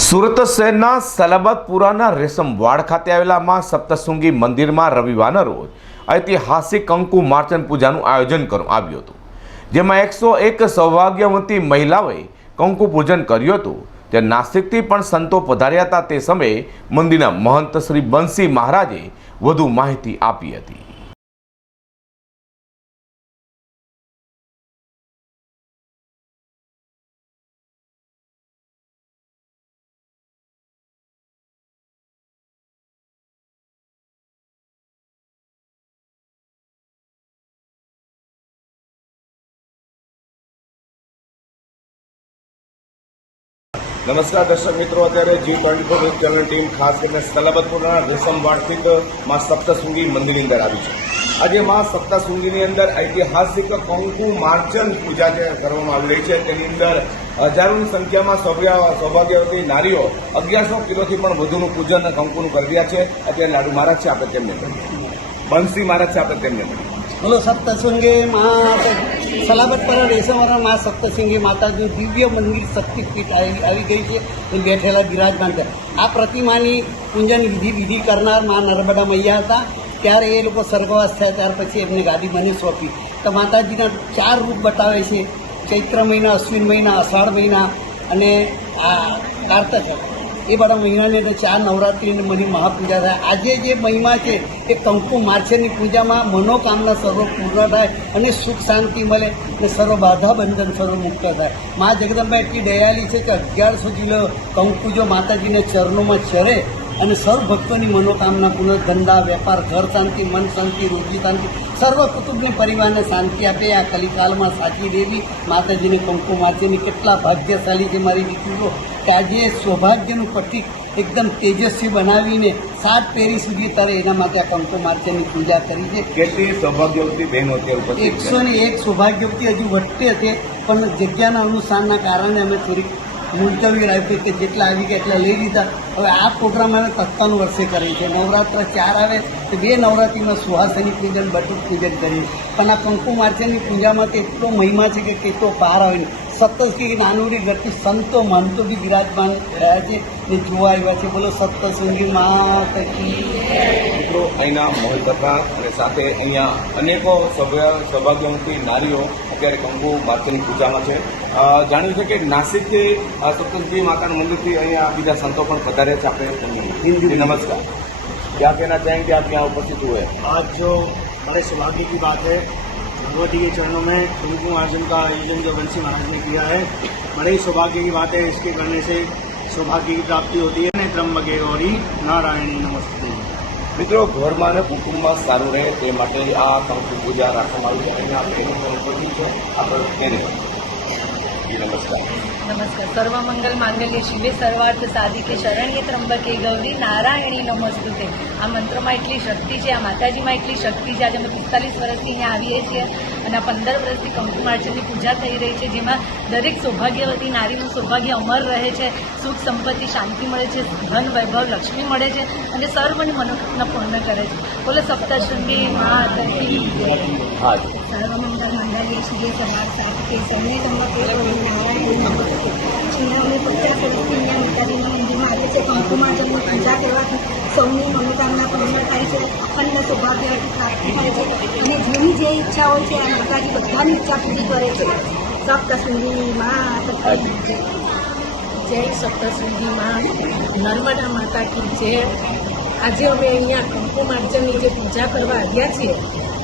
સુરત શહેરના સલાબતપુરાના રેશમવાડ ખાતે આવેલા માં સપ્તશૃંગી મંદિરમાં રવિવારના રોજ ઐતિહાસિક કંકુ માર્ચન પૂજાનું આયોજન કરવામાં આવ્યું હતું. જેમાં એકસો એક સૌભાગ્યવતી મહિલાઓએ કંકુ પૂજન કર્યું હતું. તે નાસિકથી પણ સંતો પધાર્યા હતા તે સમયે મંદિરના મહંત શ્રી બંસી મહારાજે વધુ માહિતી આપી હતી. નમસ્કાર દર્શક મિત્રો, અત્યારે G twenty four news channel team ખાસ કરીને સલાબતપુરના રેશમવાડ સ્થિતમાં સપ્તશૃંગી મંદિરની અંદર આવી છે. આજે માં સપ્તશૃંગીની અંદર ઐતિહાસિક કંકુ માર્ચન પૂજા જે કરવામાં આવી રહી છે, તેની અંદર હજારોની સંખ્યામાં સૌભાગ્યવતી નારીઓ અગિયારસો કિલોથી પણ વધુનું પૂજન કંકુનું કરી રહ્યા છે. અત્યારે લાડુ મહારાજ છે, આપણે તેમને બંસી મહારાજ છે, આપણે તેમને. બોલો સપ્તશૃંગી મા સલાબત પર રેશમવાળા મા સપ્તશૃંગી માતાજીનું દિવ્ય મંદિર શક્તિપીઠ આવી આવી ગઈ છે. એ બેઠેલા બિરાજમાન આ પ્રતિમાની પૂજન વિધિ વિધિ કરનાર મા નર્મદા મૈયા હતા. ત્યારે એ લોકો સ્વર્ગવાસ થયા. ત્યાર પછી એમને ગાદી મને સોંપી. તો માતાજીના ચાર રૂપ બતાવે છે. ચૈત્ર મહિના, અશ્વિન મહિના, અષાઢ મહિના અને આ કારતક. એ બધા મહિનાની અંદર ચાર નવરાત્રિની મની મહાપૂજા થાય. આજે જે મહિમા છે, એ કંકુ માર્ચેની પૂજામાં મનોકામના સર્વ પૂર્ણ થાય અને સુખ શાંતિ મળે અને સર્વ બાધા બંધન સર્વ મુક્ત થાય. મા જગદંબા એટલી દયાલી છે કે અગિયારસો જિલ્લો કંકુ જો માતાજીને ચરણોમાં ચરે અને સર્વ ભક્તોની મનોકામના પુનઃ ધંધા, વેપાર, ઘર શાંતિ, મન શાંતિ, રોજી શાંતિ સર્વ કુટુંબની પરિવારને શાંતિ આપે. આ કલિકાલમાં સાચી દેવી માતાજીને કંકુ માતાજીની કેટલા ભાગ્યશાળી છે મારી દીકરીઓ. કે આજે સૌભાગ્યનું પ્રતિક એકદમ તેજસ્વી બનાવીને સાત પેરી સુધી તરે એના માટે આ કંકુ માર્ચની પૂજા કરી છે. કેટલી સૌભાગ્યવતી બહેનો અત્યારે એકસો ને એક સૌભાગ્યવતી હજુ વધતી હતી પણ જગ્યાના અનુસારના કારણે અમે થોડીક મુલતવી રાખ્યું કે જેટલા આવી ગયા એટલા લઈ લીધા. હવે આ પ્રોગ્રામ અમે સત્તાનું વર્ષે કરીએ છીએ. નવરાત્ર ચાર આવે તો બે નવરાત્રિમાં સુહાસની પૂજન, બટુક પૂજન કરીએ. પણ આ કંકુ માર્ચની પૂજામાં તો એટલો મહિમા છે કે કેટલો પાર આવે સતત કે નાનુરી ગતિ સંતો મહંતો બી બિરાજમાન રહ્યા છે ને જોવા આવ્યા છે. બોલો સપ્તશૃંગી માત કી મિત્રો અહીંના મોહિત હતા અને સાથે અહીંયા અનેકો સભ્ય સૌભાગ્યવતી નારીઓ અત્યારે કંકુ માતાની પૂજામાં છે અ, જાણ્યું છે કે નાસિકથી અ, સપ્તશૃંગી માતાના મંદિરથી અહીંયા બીજા સંતો પણ પધાર્યા છે આપણે હિન્દી નમસ્કાર क्या कहना चाहेंगे आप यहाँ उपस्थित हुए आज जो बड़े सौभाग्य की बात है भगवती के चरणों में कुमकुम अर्जुन का आयोजन जो बंसी महाराज ने किया है बड़े ही सौभाग्य की बात है इसके करने से सौभाग्य की प्राप्ति होती है त्र्यंबके गौरी नारायणी नमस्ते મિત્રો ઘરમાં અને કુટુંબમાં સારું રહે તે માટે આ કંકુ પૂજા રાખવામાં આવી છે. અહીંયા આપણે એની છે. આપણે તેને જી, નમસ્કાર. સર્વ સર્વમંગલ માંગલ્ય શિવે સર્વાર્થ સાધિકે શરણ્ય ત્રંબકે ગૌરી નારાયણી નમસ્તુતે. આ મંત્રમાં એટલી શક્તિ છે આ માતાજીમાં એટલી શક્તિ છે. આજે અમે પિસ્તાલીસ વર્ષથી અહીંયા આવીએ છીએ અને આ પંદર વર્ષથી કંકુમાર્ચનની પૂજા થઈ રહી છે જેમાં દરેક સૌભાગ્યવતી નારીનું સૌભાગ્ય અમર રહે છે સુખ સંપત્તિ શાંતિ મળે છે ધન વૈભવ લક્ષ્મી મળે છે અને સર્વની મનોકામના પૂર્ણ કરે છે. બોલે સપ્તશૃંગી મા. સર્વમંગલ મંડળીય તમારા સાથે સૌને તમને છેલ્લા અમે પચાસ વર્ષથી અહીંયા માતાજીના મંદિરમાં આવે છે કંકુમાચનની પૂજા કરવાથી સૌની મનોકામના પૂર્ણ થાય છે અન્ન સૌભાગ્યવતી પ્રાપ્તિ થાય છે અને જેની જે ઈચ્છા હોય છે આ માતાજી બધાની ઈચ્છા પૂરી કરે છે સપ્તસુંદી મા જય સપ્તશૃંગીમાં નર્મદા માતા કી જય આજે અમે અહીંયા કંકુ માર્ચનની જે પૂજા કરવા આવ્યા છીએ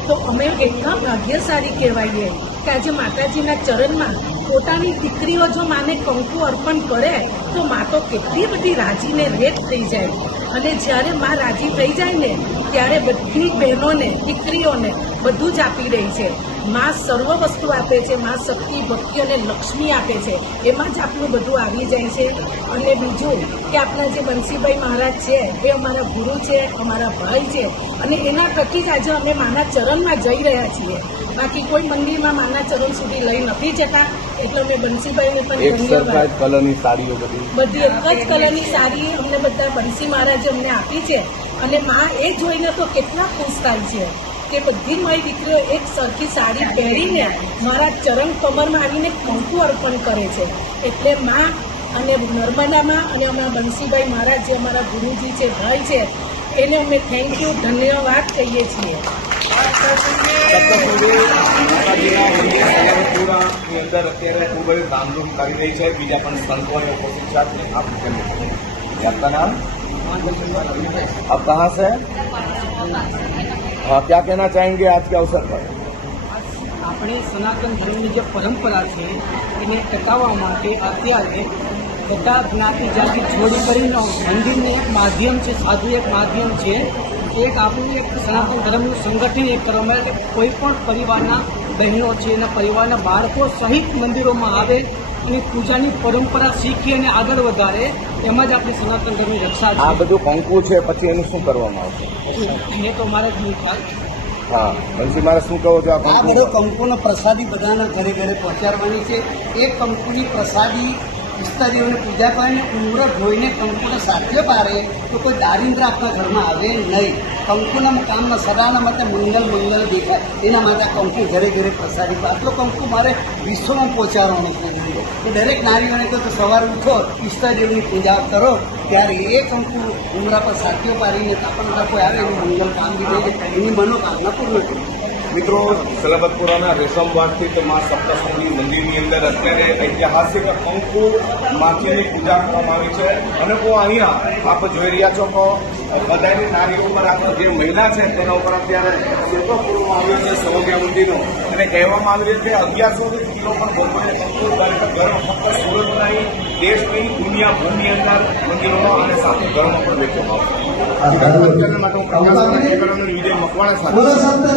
તો અમે એકદમ ભાગ્યશાળી કહેવાઈએ કે આજે માતાજીના ચરણમાં પોતાની દીકરીઓ જો માને કંકુ અર્પણ કરે, તો મા તો કેટલી બધી રાજીને રેત થઈ જાય. અને જ્યારે મા રાજી થઈ જાય ને, ત્યારે બધી બહેનોને, દીકરીઓને બધું જ આપી રહી છે. મા સર્વ વસ્તુ આપે છે, મા શક્તિ, ભક્તિ અને લક્ષ્મી આપે છે. એમાં જ આપણું બધું આવી જાય છે. અને બીજું કે આપણા જે બંસીભાઈ મહારાજ છે, એ અમારા ગુરુ છે, અમારા ભાઈ છે. અને એના પ્રતિ જ આજે અમે માના ચરણમાં જઈ રહ્યા છીએ. બાકી કોઈ મંદિરમાં માના ચરણ સુધી લઈ નથી જતા. એટલે અમે બંસીભાઈને પણ એક જ કલરની સાડીઓ બધી. બધી એક જ કલરની સાડી અમને બધા બંસી મહારાજે અમને આપી છે. અને મા એ જોઈને તો કેટલા ખુશ થાય છે કે બધી મારી દીકરીઓ એક સરખી સાડી પહેરીને મારા ચરણ કમરમાં આવીને કંકુ અર્પણ કરે છે. એટલે મા અને નર્મદામાં અને અમારા બંસીભાઈ મહારાજ જે અમારા ગુરુજી છે ભાઈ છે એને અમે થેન્ક યુ ધન્યવાદ કહીએ છીએ. અત્યારે ખૂબ જ ધામધૂમ કરી રહી છે બીજા પણ સંતો અને ઉપસ્થિત છે આપ કેમ आपका नाम आप कहाँ से हाँ क्या कहना चाहेंगे आज के अवसर पर આપણે સનાતન ધર્મની જે પરંપરા છે એને ટકાવવા માટે અત્યારે બધા જ્ઞાતિ જાતિ જોડી કરીને મંદિરને એક માધ્યમ છે સાધુ એક માધ્યમ છે એક આપણું એક સનાતન ધર્મનું સંગઠન એક કરવામાં આવે કે કોઈ પણ પરિવારના બહેનો છે એના પરિવારના બાળકો સહિત મંદિરોમાં આવે અને પૂજાની પરંપરા શીખી અને આગળ વધારે એમાં જ આપણી સનાતન ધર્મની રક્ષા આ બધું કંકુ છે પછી એનું શું કરવામાં આવશે? એ તો મારે જ નહીં થાય. હા બંસી મારે શું કહો છો આ આ બધો કંકુનો પ્રસાદી બધાના ઘરે ઘરે પહોંચાડવાની છે. એ કંકુની પ્રસાદી વિસ્તારીઓને પૂજા કરીને ઉમ્ર જોઈને કંકુને સાથે પારે તો કોઈ દારિદ્ર આપણા ઘરમાં આવે નહીં. કંકુના કામમાં સદાના માટે મંગલ મંગલ દેખાય. એના માટે કંકુ ઘરે ઘરે પ્રસારી આટલો કંકુ મારે વિશ્વમાં પહોંચાડવાનો છે તો દરેક નારીઓને તો સવારે ઉઠો ઈષ્ટદેવની પૂજા કરો. ત્યારે એ કંકુ ઉમરા પર સાથીઓ પાડીને આપણને કોઈ આવે એનું મંગલ કામ બી થઈ જાય એની મનોકામના પૂર્ણ થઈ મિત્રો સલાબતપુરાના રેશમવાડ તો મા સપ્તશૃંગી મંદિરની અંદર અત્યારે ઐતિહાસિક અંકુર માછીની પૂજા કરવામાં આવી છે. અને હું અહીંયા આપ જોઈ રહ્યા છો તો બધાની નારીઓ ઉપર આપણે જે મહિલા છે તેના ઉપર અત્યારે શિલ્પ પૂરવામાં આવ્યો છે સરોગ્યા મંદિરનો. અને કહેવામાં આવી રહ્યું છે અગિયારસો કિલો પણ ભરપૂર કંકુ ઘર ફક્ત સુરતના દેશની દુનિયા ભૂમિની અંદર મંદિરોમાં અને સાથે ઘરોમાં પણ વેચવામાં આવશે. માટે હું પ્રકાશ વિજય મકવાણા સાથે.